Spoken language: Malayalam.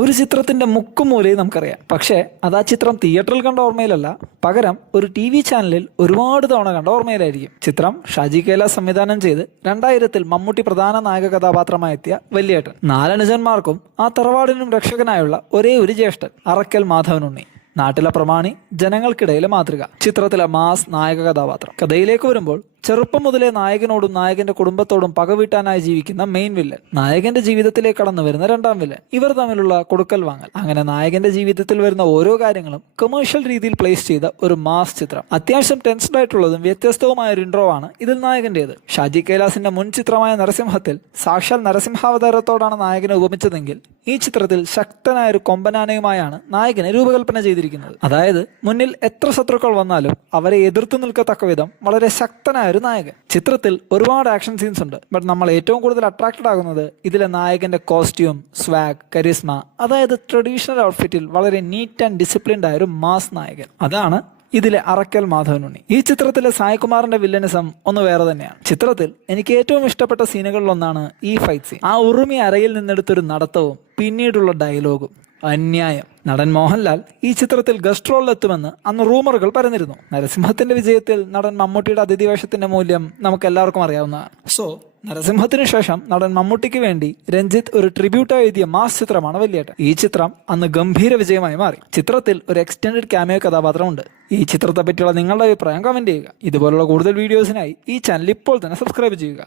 ഒരു ചിത്രത്തിന്റെ മുക്കും മൂലയും നമുക്കറിയാം. പക്ഷേ അത് ആ ചിത്രം തിയേറ്ററിൽ കണ്ട ഓർമ്മയിലല്ല, പകരം ഒരു TV ചാനലിൽ ഒരുപാട് തവണ കണ്ട ഓർമ്മയിലായിരിക്കും. ചിത്രം ഷാജി കൈലാസ് സംവിധാനം ചെയ്ത് 2000-ൽ മമ്മൂട്ടി പ്രധാന നായക കഥാപാത്രമായി എത്തിയ വല്യേട്ടൻ. 4 അനുജന്മാർക്കും ആ തറവാടിനും രക്ഷകനായുള്ള ഒരേ ഒരു ജ്യേഷ്ഠൻ, അറക്കൽ മാധവനുണ്ണി. നാട്ടിലെ പ്രമാണി, ജനങ്ങൾക്കിടയിലെ മാതൃക. ചിത്രത്തിലെ മാസ് നായക കഥാപാത്രം. കഥയിലേക്ക് വരുമ്പോൾ ചെറുപ്പം മുതലേ നായകനോടും നായകന്റെ കുടുംബത്തോടും പകവീട്ടാനായി ജീവിക്കുന്ന മെയിൻ വില്ലൻ, നായകന്റെ ജീവിതത്തിലേക്ക് കടന്നു വരുന്ന രണ്ടാം വില്ലൻ. ഇവർ തമ്മിലുള്ള കൊടുക്കൽ വാങ്ങൽ. അങ്ങനെ നായകന്റെ ജീവിതത്തിൽ വരുന്ന ഓരോ കാര്യങ്ങളും കമേഴ്ഷ്യൽ രീതിയിൽ പ്ലേസ് ചെയ്ത ഒരു മാസ് ചിത്രം. അത്യാവശ്യം ടെൻസ്ഡ് ആയിട്ടുള്ളതും വ്യത്യസ്തവുമായ ഒരു ഇൻട്രോ ആണ് ഇതിൽ നായകന്റേത്. ഷാജി കൈലാസിന്റെ മുൻ ചിത്രമായ നരസിംഹത്തിൽ സാക്ഷാൽ നരസിംഹാവതാരത്തോടാണ് നായകനെ ഉപമിച്ചതെങ്കിൽ ഈ ചിത്രത്തിൽ ശക്തനായ ഒരു കൊമ്പനാനയുമായാണ് നായകനെ രൂപകൽപ്പന ചെയ്തിരിക്കുന്നത്. അതായത് മുന്നിൽ എത്ര ശത്രുക്കൾ വന്നാലും അവരെ എതിർത്തു നിൽക്കത്തക്ക വിധം വളരെ ശക്തനായ ഒരു നായകൻ. ചിത്രത്തിൽ ഒരുപാട് ആക്ഷൻ സീൻസ് ഉണ്ട്. ബട്ട് നമ്മൾ ഏറ്റവും കൂടുതൽ അട്രാക്റ്റഡ് ആകുന്നത് ഇതിലെ നായകന്റെ കോസ്റ്റ്യൂം, സ്വാഗ്, കരിസ്മ, അതായത് ട്രഡീഷണൽ ഔട്ട്ഫിറ്റിൽ വളരെ നീറ്റ് ആൻഡ് ഡിസിപ്ലിൻഡ് ആയ ഒരു മാസ് നായകൻ. അതാണ് ഇതിലെ അറക്കൽ മാധവനുണ്ണി. ഈ ചിത്രത്തിലെ സായ്കുമാറിന്റെ വില്ലനിസം ഒന്ന് വേറെ തന്നെയാണ്. ചിത്രത്തിൽ എനിക്ക് ഏറ്റവും ഇഷ്ടപ്പെട്ട സീനുകളിലൊന്നാണ് ഈ ഫൈറ്റ് സീൻ. ആ ഉറുമി അരയിൽ നിന്നെടുത്തൊരു നടത്തവും പിന്നീടുള്ള ഡയലോഗും അന്യായം. നടൻ മോഹൻലാൽ ഈ ചിത്രത്തിൽ ഗസ്റ്റ് റോളിലെത്തുമെന്ന് അന്ന് റൂമറുകൾ പരന്നിരുന്നു. നരസിംഹത്തിന്റെ വിജയത്തിൽ നടൻ മമ്മൂട്ടിയുടെ അതിഥി വേഷത്തിന്റെ മൂല്യം നമുക്ക് എല്ലാവർക്കും അറിയാവുന്നതാണ്. സോ നരസിംഹത്തിനു ശേഷം നടൻ മമ്മൂട്ടിക്ക് വേണ്ടി രഞ്ജിത്ത് ഒരു ട്രിബ്യൂട്ടായി എഴുതിയ മാസ് ചിത്രമാണ് വല്യേട്ടൻ. ഈ ചിത്രം അന്ന് ഗംഭീര വിജയമായി മാറി. ചിത്രത്തിൽ ഒരു എക്സ്റ്റൻഡഡ് ക്യാമിയോ കഥാപാത്രമുണ്ട്. ഈ ചിത്രത്തെ പറ്റിയുള്ള നിങ്ങളുടെ അഭിപ്രായം കമന്റ് ചെയ്യുക. ഇതുപോലുള്ള കൂടുതൽ വീഡിയോസിനായി ഈ ചാനൽ ഇപ്പോൾ തന്നെ സബ്സ്ക്രൈബ് ചെയ്യുക.